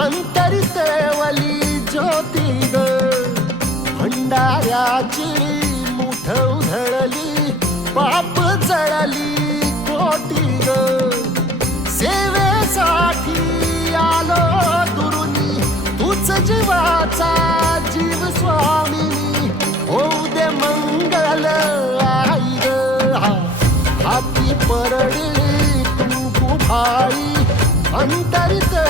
अंतरितेवली ज्योती ग भंडाऱ्याची मुठ उधळली पाप जळली कोटी ग सेवेसाठी आलो दुरुनी तूच जीवाचा जीव स्वामिनी होऊ दे मंगल आई ग हाती परडी तू भाई अंतरिते